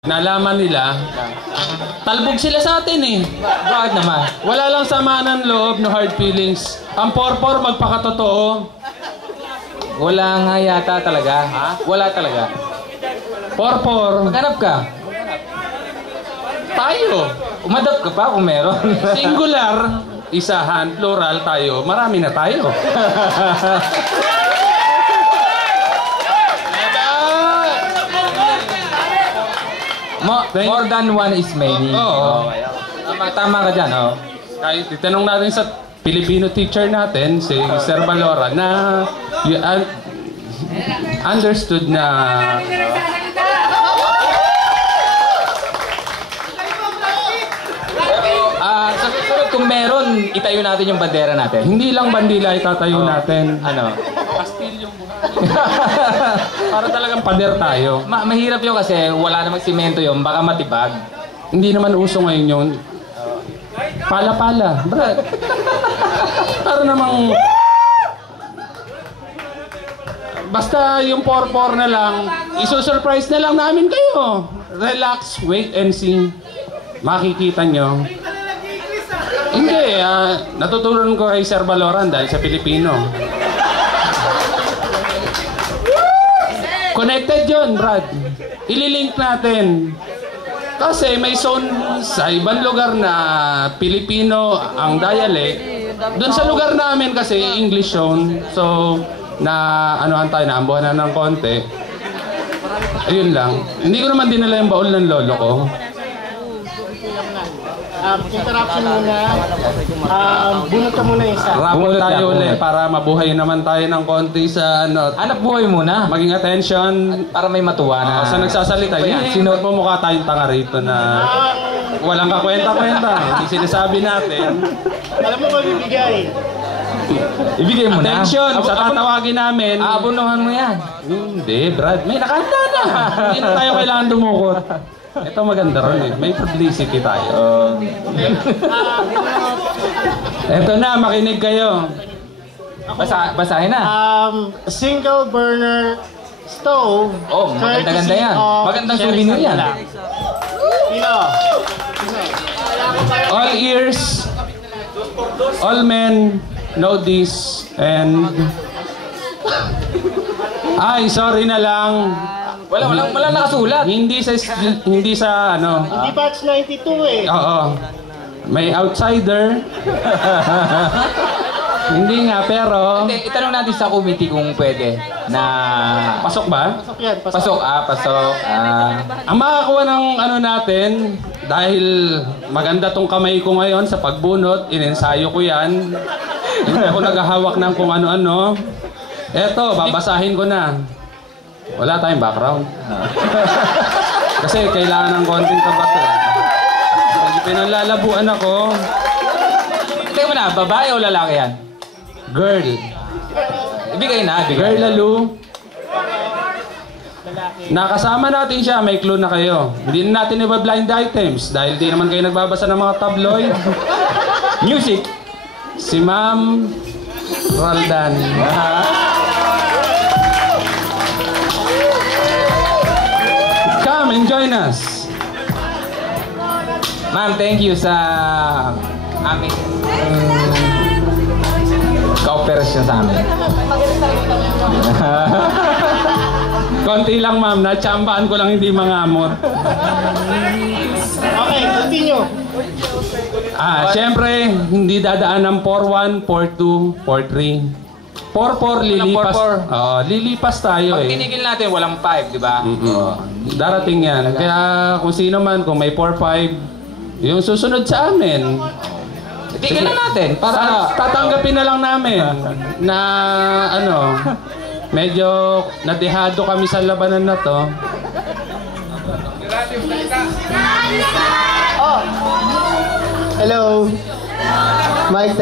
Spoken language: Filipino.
Nalaman nila, talbog sila sa atin eh. Bakit naman? Wala lang sama ng loob, no hard feelings. Ang porpor magpakatotoo. Wala nga yata talaga. Ha? Wala talaga. Porpor. Maghanap ka. Tayo. Umadap ka pa kung meron. Singular, isahan, plural tayo. Marami na tayo. More than one is many. Oo. Tama ka dyan, oh. Kahit itanong natin sa Filipino teacher natin, si Sir Valora, na understood na sa susunod kung meron, itayo natin yung bandera natin. hindi lang bandila itatayo natin. Ano? Kastilyong para talagang pader tayo. Mahirap yun kasi wala namang simento yun, baka matibag. Hindi naman uso ngayon yun. Pala-pala, brad. Para namang... Basta yung porpor na lang, isusurprise na lang namin kayo. Relax, wait and see. Makikita nyo. Hindi, natutunan ko kay Sir Valoran dahil sa Pilipino. Connected yun, Brad. Ililink natin. Kasi may zone sa ibang lugar na Pilipino ang dialect. Doon sa lugar namin kasi English zone. So, anuhan tayo, naambuhan na ng konti. Ayun lang. Hindi ko naman dinala yung baul ng lolo ko. Interruption muna. Bunot ka muna isa. Rapol tayo ulit para mabuhay naman tayo ng konti sa ano. Anak buhay muna. Maging attention. Para may matuwa na. Sa nagsasalita. Sino mo mukha tayong tanga rito na walang kakwenta-kwenta. Hindi sinasabi natin. Alam mo ba bibigay? Ibigay mo na. Attention sa tatawagin namin. Aabunuhan mo yan. Hindi, Brad. May nakanta na. Hindi na tayo kailangan dumukot. Ito maganda rin eh. May publicity tayo. Ito na, makinig kayo. Basahin na. Single burner stove. Oh, maganda-ganda yan. Magandang souvenir yan. Sino? All ears, all men know this and... Ay, sorry na lang. Walang nakasulat. Hindi sa ano. Hindi batch 92 eh. Oo. May outsider. Hindi nga, pero... Hindi, itanong natin sa committee kung pwede na... Pasok ba? Pasok yan, pasok. Pasok. Ang makakuha ng ano natin, dahil maganda tong kamay ko ngayon sa pagbunot, inensayo ko yan. Hindi ako naghahawak ng kung ano-ano. Eto, babasahin ko na. Wala tayong background. Kasi kailangan ng konting kabato. Pinalalabuan ako. Teka mo na, babae o lalaki yan? Girl. Ibigay na, Girl lalo. Nakasama natin siya, may clue na kayo. Hindi na natin iba blind items dahil di naman kayo nagbabasa ng mga tabloid. Music. Si Ma'am Roldan. Come and join us. Ma'am, thank you sa aming kooperasyon sa amin. Konti lang ma'am, natsambahan ko lang hindi mangamot. Okay, continue. Siyempre, hindi dadaan ng 4-1, 4-2, 4-3. 4-4, lilipas. Lilipas tayo Pag eh. tinigil natin, walang 5, di ba? Darating yan. Kaya kung sino man, kung may 4-5, yung susunod sa amin. Tigil na natin. Para Tatanggapin na lang namin na ano, medyo nadehado kami sa labanan na to. Hello. Mike